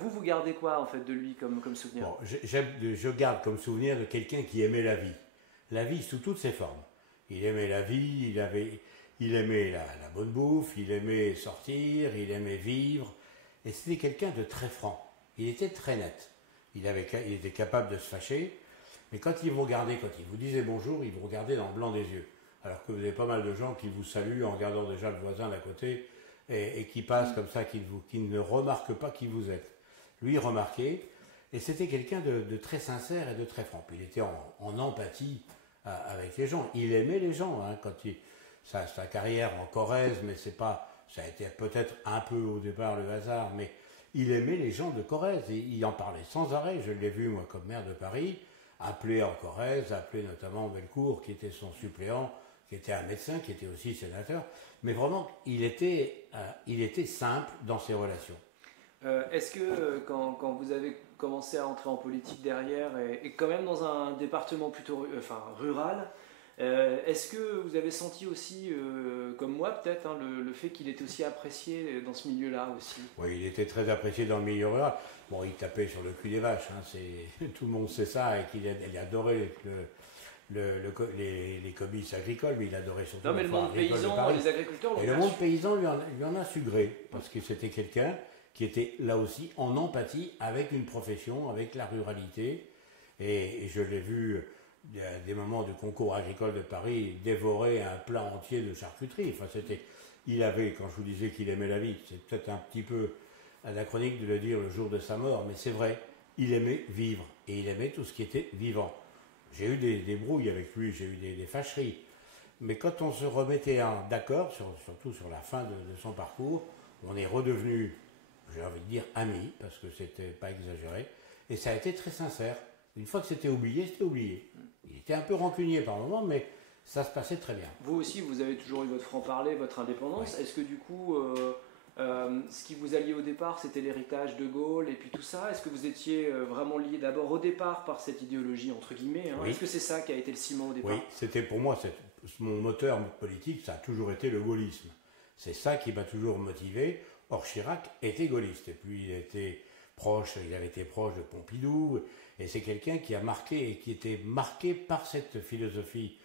Vous gardez quoi en fait de lui comme souvenir? Bon, je garde comme souvenir de quelqu'un qui aimait la vie sous toutes ses formes. Il aimait la vie, il aimait la bonne bouffe, il aimait sortir, il aimait vivre, et c'était quelqu'un de très franc. Il était très net. Il était capable de se fâcher, mais quand il vous regardait, quand il vous disait bonjour, il vous regardait dans le blanc des yeux. Alors que vous avez pas mal de gens qui vous saluent en regardant déjà le voisin d'à côté et qui passent comme ça, qui ne remarquent pas qui vous êtes. Lui, il remarquait, et c'était quelqu'un de très sincère et de très franc. Puis il était en empathie avec les gens. Il aimait les gens. Hein, sa carrière en Corrèze, mais c'est pas, ça a été peut-être un peu au départ le hasard, mais il aimait les gens de Corrèze. Et il en parlait sans arrêt. Je l'ai vu, moi, comme maire de Paris, appelé en Corrèze, appelé notamment Bellecour, qui était son suppléant, qui était un médecin, qui était aussi sénateur. Mais vraiment, il était simple dans ses relations. Est-ce que quand vous avez commencé à entrer en politique derrière, et quand même dans un département plutôt rural, est-ce que vous avez senti aussi, comme moi peut-être, hein, le fait qu'il était aussi apprécié dans ce milieu-là aussi? Oui, il était très apprécié dans le milieu rural. Bon, il tapait sur le cul des vaches, hein, tout le monde sait ça, et il adorait les comices agricoles, mais il adorait surtout non, mais le monde paysan, les agriculteurs l'ont. Et le monde paysan lui en a su gré, parce que c'était quelqu'un qui était là aussi en empathie avec une profession, avec la ruralité. Et je l'ai vu à des moments de concours agricole de Paris dévorer un plat entier de charcuterie. Enfin, il avait, quand je vous disais qu'il aimait la vie, c'est peut-être un petit peu anachronique de le dire le jour de sa mort, mais c'est vrai, il aimait vivre et il aimait tout ce qui était vivant. J'ai eu des brouilles avec lui, j'ai eu des fâcheries. Mais quand on se remettait d'accord, surtout sur la fin de son parcours, on est redevenu, j'ai envie de dire, amis, parce que c'était pas exagéré, et ça a été très sincère. Une fois que c'était oublié, c'était oublié. Il était un peu rancunier par moments, mais ça se passait très bien. Vous aussi, vous avez toujours eu votre franc-parler, votre indépendance. Oui. Est-ce que du coup, ce qui vous alliait au départ, c'était l'héritage de Gaulle et puis tout ça? Est-ce que vous étiez vraiment lié d'abord au départ par cette idéologie, entre guillemets, hein? Oui. Est-ce que c'est ça qui a été le ciment au départ? Oui, c'était pour moi, mon moteur politique, ça a toujours été le gaullisme. C'est ça qui m'a toujours motivé. Or, Chirac était gaulliste. Et puis, il avait été proche de Pompidou. Et c'est quelqu'un qui a marqué et qui était marqué par cette philosophie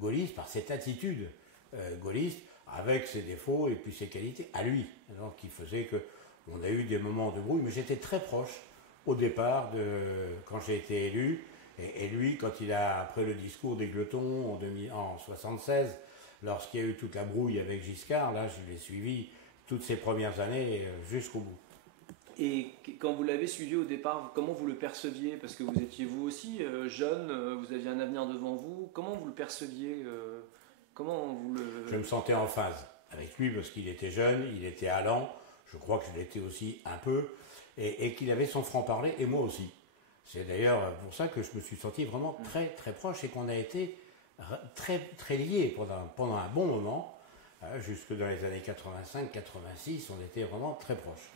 gaulliste, par cette attitude gaulliste, avec ses défauts et puis ses qualités à lui. Donc, qui faisait qu'on a eu des moments de brouille, mais j'étais très proche au départ quand j'ai été élu. Et lui, quand après le discours des Gletons en 1976, lorsqu'il y a eu toute la brouille avec Giscard, là, je l'ai suivi toutes ces premières années jusqu'au bout. Et quand vous l'avez suivi au départ, comment vous le perceviez? Parce que vous étiez vous aussi jeune, vous aviez un avenir devant vous. Comment vous le perceviez? Je me sentais en phase avec lui parce qu'il était jeune, il était allant. Je crois que je l'étais aussi un peu. Et qu'il avait son franc-parler, et moi aussi. C'est d'ailleurs pour ça que je me suis senti vraiment très très proche et qu'on a été très très liés pendant un bon moment, jusque dans les années 85-86, on était vraiment très proches.